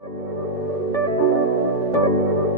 Thank you.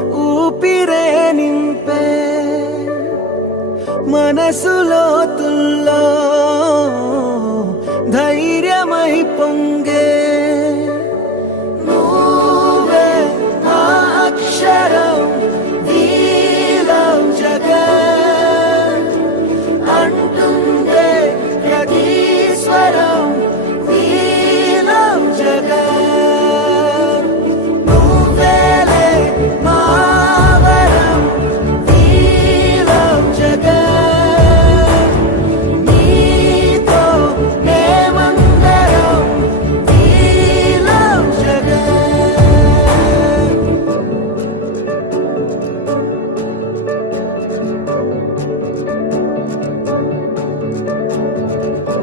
রসুল তুল্লা